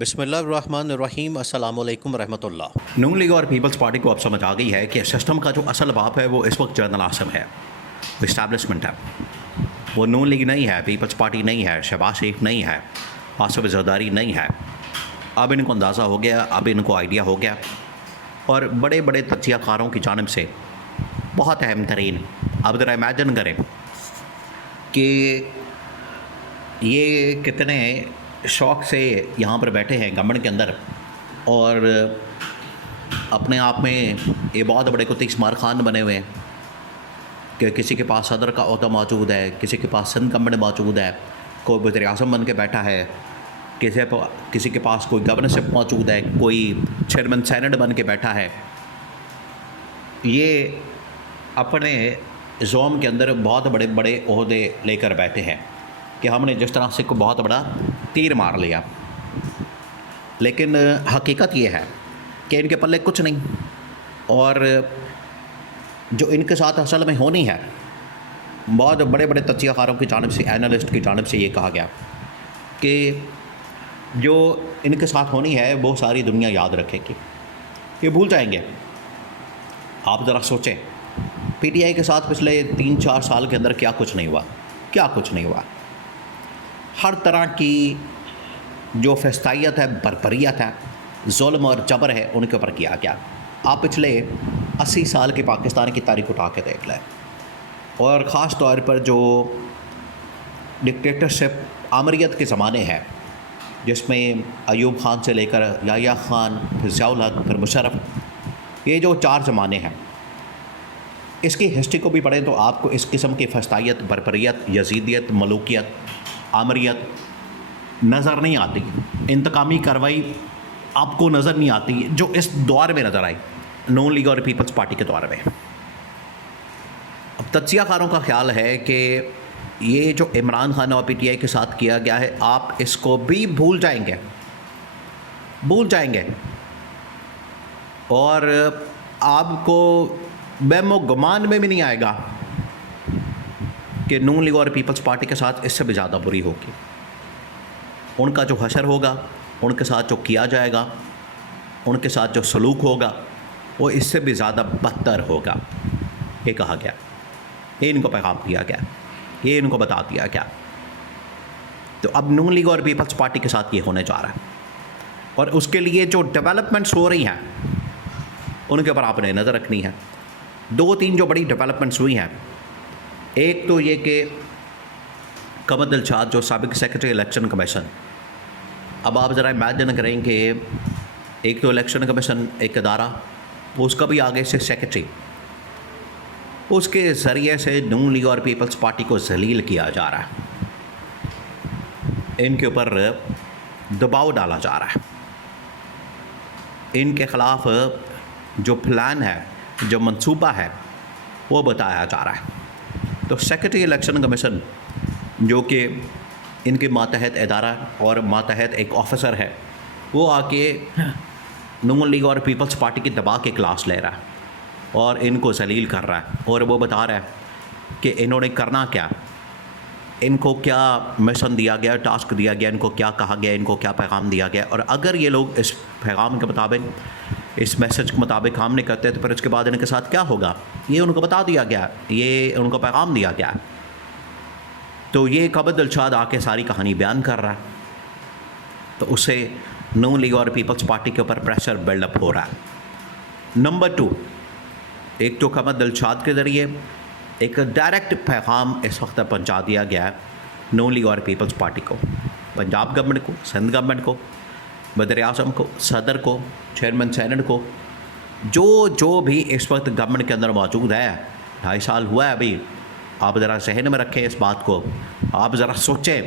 بسم اللہ الرحمن الرحیم السلام علیکم ورحمۃ اللہ۔ نون لیگ اور پیپلز پارٹی کو اب سمجھ آ گئی ہے کہ سسٹم کا جو اصل باپ ہے وہ اس وقت جنرل عاصم ہے، وہ اسٹیبلشمنٹ ہے، وہ نون لیگ نہیں ہے، پیپلز پارٹی نہیں ہے، شہباز شریف نہیں ہے، آصف زرداری نہیں ہے۔ اب ان کو اندازہ ہو گیا، اب ان کو آئیڈیا ہو گیا، اور بڑے بڑے تجزیہ کاروں کی جانب سے بہت اہم ترین، اب ذرا امیجن کریں کہ یہ کتنے شوق سے یہاں پر بیٹھے ہیں گورنمنٹ کے اندر، اور اپنے آپ میں یہ بہت بڑے کتے اسمار خان بنے ہوئے ہیں کہ کسی کے پاس صدر کا عہدہ موجود ہے، کسی کے پاس سندھ گورنمنٹ موجود ہے، کوئی وزیر اعظم بن کے بیٹھا ہے، کسی کے پاس کوئی گورنرشپ موجود ہے، کوئی چیئرمین سینٹ بن کے بیٹھا ہے۔ یہ اپنے زوم کے اندر بہت بڑے بڑے عہدے لے کر بیٹھے ہیں کہ ہم نے جس طرح سے کو بہت بڑا تیر مار لیا، لیکن حقیقت یہ ہے کہ ان کے پلے کچھ نہیں، اور جو ان کے ساتھ اصل میں ہونی ہے، بہت بڑے بڑے تجزیہ کاروں کی جانب سے، اینالسٹ کی جانب سے یہ کہا گیا کہ جو ان کے ساتھ ہونی ہے وہ ساری دنیا یاد رکھے گی، یہ بھول جائیں گے۔ آپ ذرا سوچیں، پی ٹی آئی کے ساتھ پچھلے 3-4 سال کے اندر کیا کچھ نہیں ہوا، کیا کچھ نہیں ہوا۔ ہر طرح کی جو فسطائیت ہے، بربریت ہے، ظلم اور جبر ہے، ان کے اوپر کیا گیا۔ آپ پچھلے 80 سال کے پاکستان کی تاریخ اٹھا کے دیکھ لیں، اور خاص طور پر جو ڈکٹیٹرشپ آمریت کے زمانے ہیں، جس میں ایوب خان سے لے کر یحییٰ خان، پھر ضیاء الحق، پھر مشرف، یہ جو 4 زمانے ہیں، اس کی ہسٹری کو بھی پڑھیں تو آپ کو اس قسم کی فسطائیت، بربریت، یزیدیت، ملوکیت، آمریت نظر نہیں آتی، انتقامی کارروائی آپ کو نظر نہیں آتی جو اس دور میں نظر آئی، نون لیگ اور پیپلز پارٹی کے دور میں۔ اب تجزیہ کاروں کا خیال ہے کہ یہ جو عمران خان اور پی ٹی آئی کے ساتھ کیا گیا ہے، آپ اس کو بھی بھول جائیں گے، اور آپ کو بہم و گمان میں بھی نہیں آئے گا کہ نون لیگ اور پیپلز پارٹی کے ساتھ اس سے بھی زیادہ بری ہوگی۔ ان کا جو حشر ہوگا، ان کے ساتھ جو کیا جائے گا، ان کے ساتھ جو سلوک ہوگا، وہ اس سے بھی زیادہ بدتر ہوگا، یہ کہا گیا، یہ ان کو پیغام دیا گیا، یہ ان کو بتا دیا گیا۔ تو اب نون لیگ اور پیپلز پارٹی کے ساتھ یہ ہونے جا رہا ہے، اور اس کے لیے جو ڈیولپمنٹس ہو رہی ہیں ان کے اوپر آپ نے نظر رکھنی ہے۔ 2-3 جو بڑی ڈیولپمنٹس ہوئی ہیں، ایک تو یہ کہ قمر دلشاد جو سابق سیکرٹری الیکشن کمیشن، اب آپ ذرا امیجن کریں کہ ایک تو الیکشن کمیشن ایک ادارہ، اس کا بھی آگے سے سیکرٹری، اس کے ذریعے سے نون لیگ اور پیپلز پارٹی کو ذلیل کیا جا رہا ہے، ان کے اوپر دباؤ ڈالا جا رہا ہے، ان کے خلاف جو پلان ہے، جو منصوبہ ہے، وہ بتایا جا رہا ہے۔ تو سیکرٹری الیکشن کمیشن جو کہ ان کے ماتحت ادارہ اور ماتحت ایک آفیسر ہے، وہ آ کے نون لیگ اور پیپلز پارٹی کی دبا کے کلاس لے رہا ہے اور ان کو ذلیل کر رہا ہے، اور وہ بتا رہا ہے کہ انہوں نے کرنا کیا، ان کو کیا مشن دیا گیا، ٹاسک دیا گیا، ان کو کیا کہا گیا، ان کو کیا پیغام دیا گیا، اور اگر یہ لوگ اس پیغام کے مطابق، اس میسج کے مطابق کام نہیں کرتے تو پھر اس کے بعد ان کے ساتھ کیا ہوگا، یہ ان کو بتا دیا گیا، یہ ان کو پیغام دیا گیا۔ تو یہ قمر دلشاد آ کے ساری کہانی بیان کر رہا ہے، تو اس سے نون لیگ اور پیپلز پارٹی کے اوپر پریشر بلڈ اپ ہو رہا ہے۔ نمبر 2، ایک تو قمر دلشاد کے ذریعے ایک ڈائریکٹ پیغام اس وقت پہنچا دیا گیا ہے نون لیگ اور پیپلز پارٹی کو، پنجاب گورنمنٹ کو، سندھ گورنمنٹ کو، وزیر اعظم کو، صدر کو، چیئرمین سینٹ کو، جو بھی اس وقت گورنمنٹ کے اندر موجود ہے، 2.5 سال ہوا ہے ابھی، آپ ذرا ذہن میں رکھیں اس بات کو، آپ ذرا سوچیں،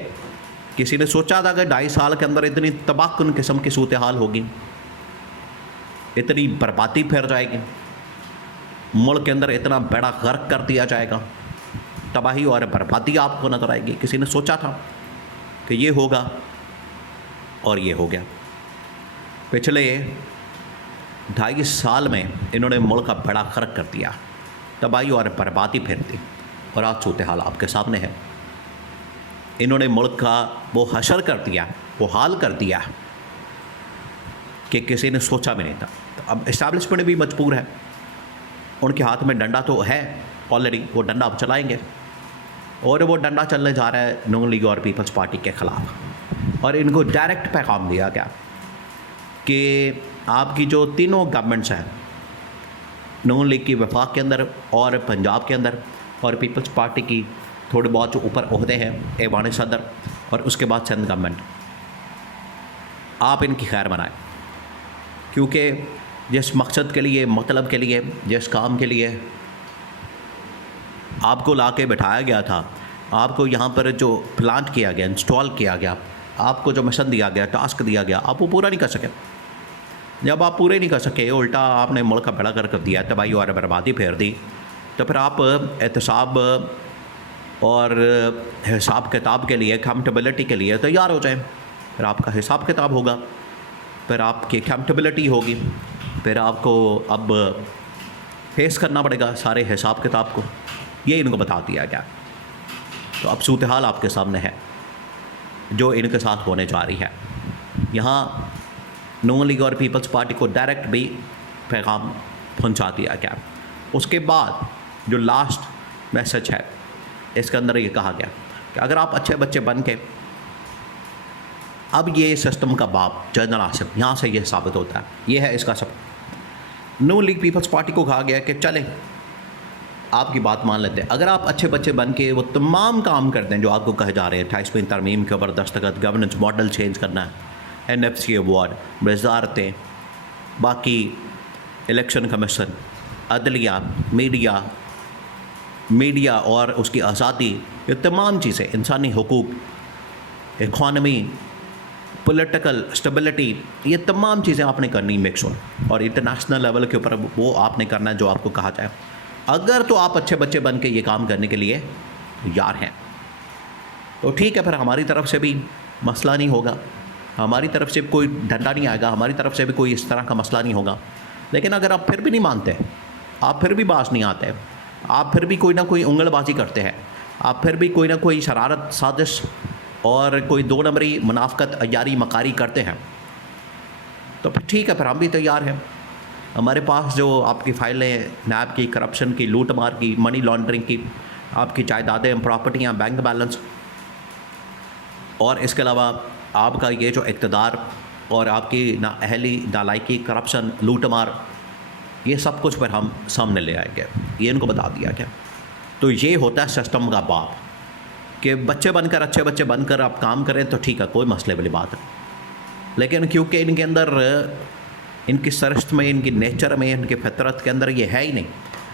کسی نے سوچا تھا کہ 2.5 سال کے اندر اتنی تباہ کن قسم کی صورتحال ہوگی، اتنی بربادی پھیر جائے گی، ملک کے اندر اتنا بیڑا غرق کر دیا جائے گا، تباہی اور بربادی آپ کو نظر آئے گی؟ کسی نے سوچا تھا کہ یہ ہوگا؟ اور یہ ہو گیا۔ پچھلے 2.5 سال میں انہوں نے ملک کا بیڑا غرق کر دیا، تباہی اور بربادی پھیر دی، اور آج صورتحال آپ کے سامنے ہے۔ انہوں نے ملک کا وہ حشر کر دیا، وہ حال کر دیا کہ کسی نے سوچا بھی نہیں تھا. تو اب اسٹیبلشمنٹ بھی مجبور ہے, ان کے ہاتھ میں ڈنڈا تو ہے آلریڈی, وہ ڈنڈا اب چلائیں گے, اور وہ ڈنڈا چلنے جا رہا ہے نون لیگ اور پیپلز پارٹی کے خلاف. اور ان کو ڈائریکٹ پیغام دیا گیا کہ آپ کی جو تینوں گورنمنٹس ہیں, نون لیگ کی وفاق کے اندر اور پنجاب کے اندر, اور پیپلز پارٹی کی تھوڑے بہت جو اوپر عہدے ہیں ایوان صدر اور اس کے بعد سندھ گورنمنٹ, آپ ان کی خیر بنائیں, کیونکہ جس مقصد کے لیے, مطلب کے لیے, جس کام کے لیے آپ کو لا کے بٹھایا گیا تھا, آپ کو یہاں پر جو پلانٹ کیا گیا, انسٹال کیا گیا, آپ کو جو مشن دیا گیا, ٹاسک دیا گیا, آپ وہ پورا نہیں کر سکے. جب آپ پورے نہیں کر سکے, الٹا آپ نے ملک کا بیڑا کر دیا, تباہی اور بربادی پھیر دی, تو پھر آپ احتساب اور حساب کتاب کے لیے, اکاؤنٹیبلٹی کے لیے تیار ہو جائیں. پھر آپ کا حساب کتاب ہوگا, پھر آپ کی اکاؤنٹیبلٹی ہوگی, پھر آپ کو اب فیس کرنا پڑے گا سارے حساب کتاب کو. یہ ان کو بتا دیا گیا. تو اب صورتحال آپ کے سامنے ہے جو ان کے ساتھ ہونے جا رہی ہے. یہاں نون لیگ اور پیپلز پارٹی کو ڈائریکٹ بھی پیغام پہنچا دیا گیا. اس کے بعد جو لاسٹ میسج ہے اس کے اندر یہ کہا گیا کہ اگر آپ اچھے بچے بن کے, اب یہ سسٹم کا باپ جنرل آصف, یہاں سے یہ ثابت ہوتا ہے, یہ ہے اس کا سب. نون لیگ پیپلز پارٹی کو کہا گیا کہ چلیں آپ کی بات مان لیتے ہیں, اگر آپ اچھے بچے بن کے وہ تمام کام کرتے ہیں جو آپ کو کہے جا رہے ہیں, 28ویں ترمیم کے اوپر دستخط, گورننس ماڈل چینج کرنا ہے, NFC ایوارڈ, وزارتیں, باقی الیکشن کمیشن, عدلیہ, میڈیا اور اس کی آزادی, یہ تمام چیزیں, انسانی حقوق, اکانومی, پولیٹیکل اسٹیبلٹی, یہ تمام چیزیں آپ نے کرنی مکسن, اور انٹرنیشنل لیول کے اوپر وہ آپ نے کرنا ہے جو آپ کو کہا جائے. اگر تو آپ اچھے بچے بن کے یہ کام کرنے کے لیے تیار ہیں تو ٹھیک ہے, پھر ہماری طرف سے بھی مسئلہ نہیں ہوگا, ہماری طرف سے کوئی ڈنڈا نہیں آئے گا, ہماری طرف سے بھی کوئی اس طرح کا مسئلہ نہیں ہوگا. لیکن اگر آپ پھر بھی نہیں مانتے, آپ پھر بھی باز نہیں آتے, آپ پھر بھی کوئی نہ کوئی انگل بازی کرتے ہیں, آپ پھر بھی کوئی نہ کوئی شرارت, سازش اور کوئی 2 نمبری منافقت, عیاری, مکاری کرتے ہیں, تو پھر ٹھیک ہے, پھر ہم بھی تیار ہیں. ہمارے پاس جو آپ کی فائلیں, نیب کی, کرپشن کی, لوٹ مار کی, منی لانڈرنگ کی, آپ کی جائیدادیں, پراپرٹیاں, بینک بیلنس, اور اس کے علاوہ آپ کا یہ جو اقتدار اور آپ کی نااہلی, نالائکی, کرپشن, لوٹ مار, یہ سب کچھ پھر ہم سامنے لے آئیں گے. یہ ان کو بتا دیا گیا. تو یہ ہوتا ہے سسٹم کا باپ, کہ بچے بن کر, اچھے بچے بن کر آپ کام کریں تو ٹھیک ہے, کوئی مسئلے والی بات ہے. لیکن کیونکہ ان کے اندر, ان کی سرشت میں, ان کی نیچر میں, ان کی فطرت کے اندر یہ ہے ہی نہیں,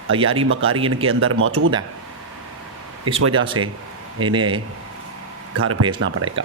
عیاری مکاری ان کے اندر موجود ہے, اس وجہ سے انہیں گھر بھیجنا پڑے گا.